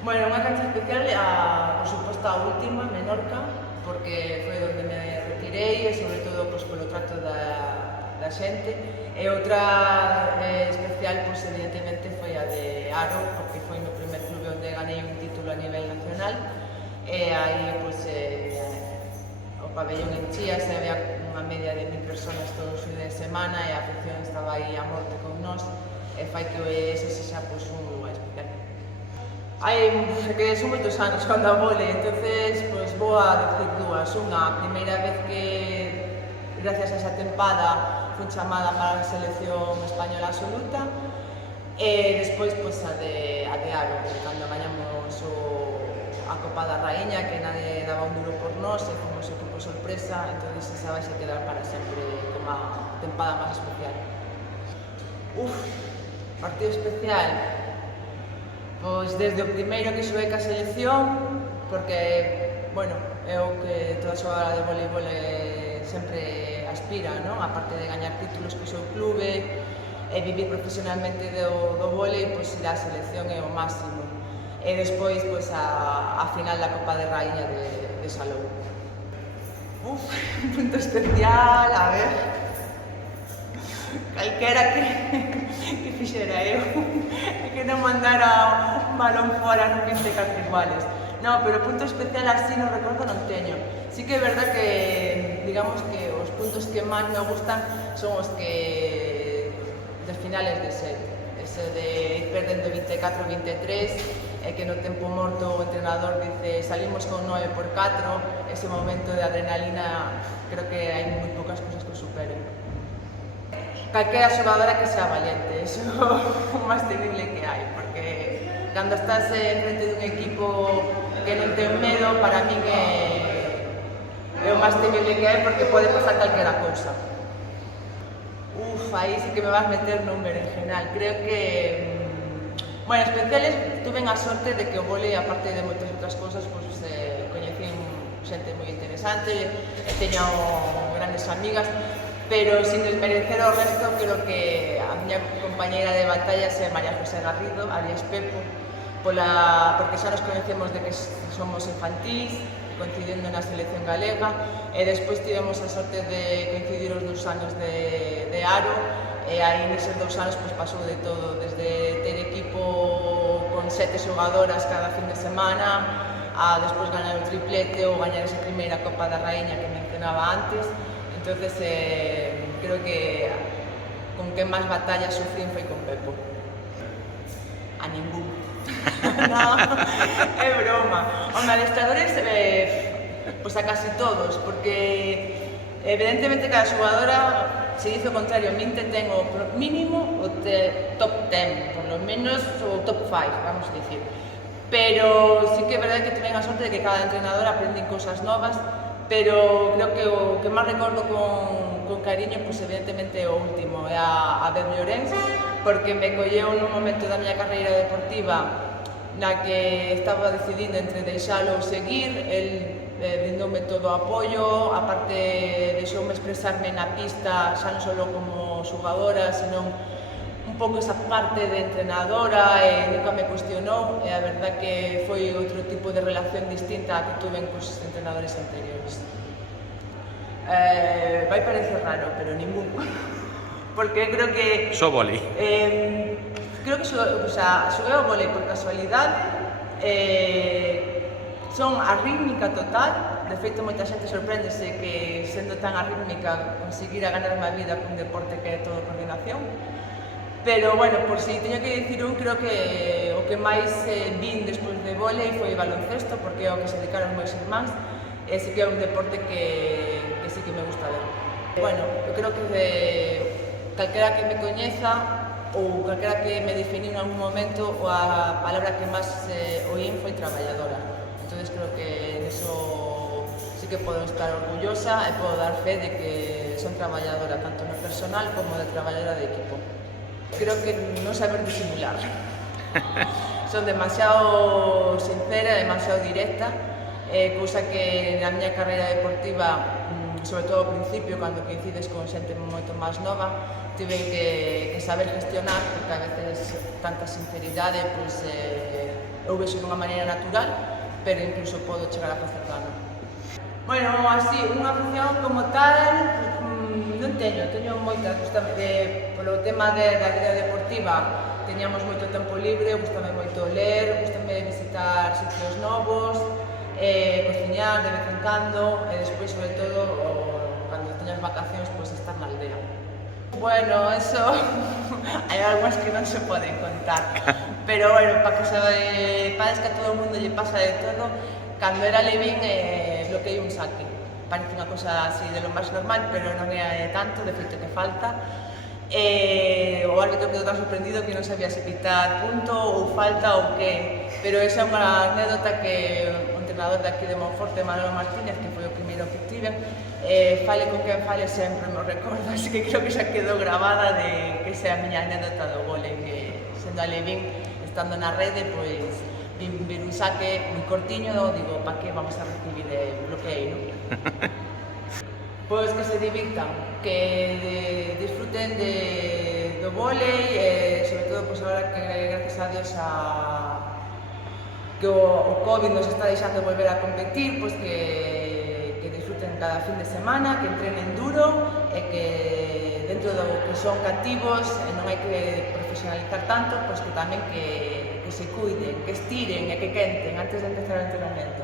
Bueno, unha cancha especial, por suposto, a última, Menorca, porque foi onde me retirei e, sobre todo, polo trato da xente. E outra especial, evidentemente, foi a de Aro, porque foi no primer clube onde ganei un título a nivel nacional. E aí, o pabellón enchíase, había unha media de 1000 personas todos os fines de semana e a afición estaba aí a morte con nós, e fai que ese sexa un lugar especial. Que son moitos anos cando a vole, entonces vou a decir dúas. Unha, a primeira vez que, gracias a esa tempada, fui chamada para a selección española absoluta, e despois a de Aro, cando gañamos a Copa da Raíña, que nadie daba un duro por nós, e fomos equipo sorpresa, entonces esa vai a quedar para sempre como a tempada máis especial. Partido especial. Pois desde o primeiro que xoguei ca selección, porque, bueno, é o que toda xogadora de voleibol sempre aspira, non? A parte de gañar títulos co seu clube e vivir profesionalmente do volei, pois ir á selección é o máximo. E despois, a final da Copa de Raíña de Salou. Un punto especial, a ver... calquera que fixera eu, que non mandara un balón fora nun 24 iguales. No, pero punto especial así non recordo non teño. Sí que é verdad que, digamos que os puntos que máis me gustan son os que de finales de set. Ese de ir perdendo 24-23 e que no tempo morto o entrenador dice salimos con 9x4, ese momento de adrenalina, creo que hai moi poucas cosas que o superen. Calquera xogadora que sea valiente, iso é o máis terrible que hai, porque cando estás en frente dun equipo que non ten medo, para min é o máis temible que hai, porque pode pasar calquera cousa. Aí sí que me vas meter nun berenjenal. Creo que, bueno, especiales, tuve a sorte de que o vole, aparte de moitas outras cousas, coñecín xente moi interesante, e teño grandes amigas, pero sin desmerecer o resto, creo que a miña compañeira de batallas é María José Garrido, alias Pepo, porque xa nos conhecemos de que somos infantís, coincidendo na selección galega, e despois tivemos a sorte de coincidir os 2 anos de Aro, e aí neses 2 anos pasou de todo, desde ter equipo con 7 xogadoras cada fin de semana, a despois ganar o triplete ou gañar esa primeira Copa da Raíña que mencionaba antes. Entonces, creo que con que máis batallas sufrín foi con Pepo. A ningún. No, é broma. Os adestradores, a casi todos, porque evidentemente cada xogadora se dice o contrario. A min ten o mínimo o top 10, por lo menos o top 5, vamos a dicir. Pero sí que é verdade que tuve a sorte de que cada entrenador aprendín cousas novas, pero creo que o que máis recordo con cariño, evidentemente é o último, é a Beth Llorens, porque me colleu nun momento da miña carreira deportiva na que estaba decidindo entre deixalo ou seguir. El brindoume todo o apoio, aparte deixoume expresarme na pista, xa non só como xogadora, senón un pouco esa parte de entrenadora, e nunca me cuestionou, e a verdad que foi outro tipo de relación distinta a que tuve cos entrenadores anteriores. Vai parecer raro, pero ningún. Porque creo que... Só volei. Creo que xoguei ao volei por casualidade, son arrítmica total. De feito, moita xente sorpréndese que, sendo tan arrítmica, conseguira ganarme a vida cun deporte que é todo coordinación. Pero, bueno, por si teño que dicir creo que o que máis vin despois de volei foi baloncesto, porque é o que se dedicaron meus irmáns, e sí que é un deporte que sí que me gusta ver. Bueno, eu creo que calquera que me coñeza ou calquera que me definiu en algún momento, a palabra que máis oín foi traballadora. Entón, creo que neso sí que podo estar orgullosa e podo dar fe de que son traballadora, tanto no personal como de traballadora de equipo. Creo que non saber disimular. Son demasiado sincera, demasiado directa, cousa que na miña carreira deportiva, sobre todo ao principio, cando coincides con xente moito máis nova, tive que saber gestionar, porque a veces tanta sinceridade eu vexo dunha maneira natural, pero incluso podo chegar a facer dano. Bueno, así, unha afición como tal, non teño moitas, polo tema da vida deportiva, teñamos moito tempo libre, gustame moito ler, gustame visitar sitios novos, cociñar de vez en cando, e despois, sobre todo, cando teño as vacacións, pois estar na aldea. Bueno, eso, hai algunhas que non se poden contar, pero bueno, para que parece que a todo o mundo lle pasa de todo, cando era levín bloqueei un saque. Parece unha cosa así de lo máis normal, pero non é tanto, de feito que falta. O árbitro quedou tan sorprendido que non sabía se pitar punto ou falta ou que, pero esa é unha anécdota que o entrenador de aquí de Monforte, Manolo Martínez, que foi o primeiro que tiven, fale con quen fale sempre me recorda, así que creo que xa quedou grabada de que esa é a miña anécdota do gole, que sendo alevín, estando na rede, pois vir un saque moi cortiño, digo, pa que vamos a recibir bloqueio, non? Pois que se divirtan, que disfruten do vólei, sobre todo pois agora que gracias a Dios que o COVID nos está deixando volver a competir, pois que disfruten cada fin de semana, que entrenen duro e que dentro do que son cativos non hai que profesionalizar tanto, pois que tamén que se cuiden, que estiren e que quenten antes de empezar o entrenamento.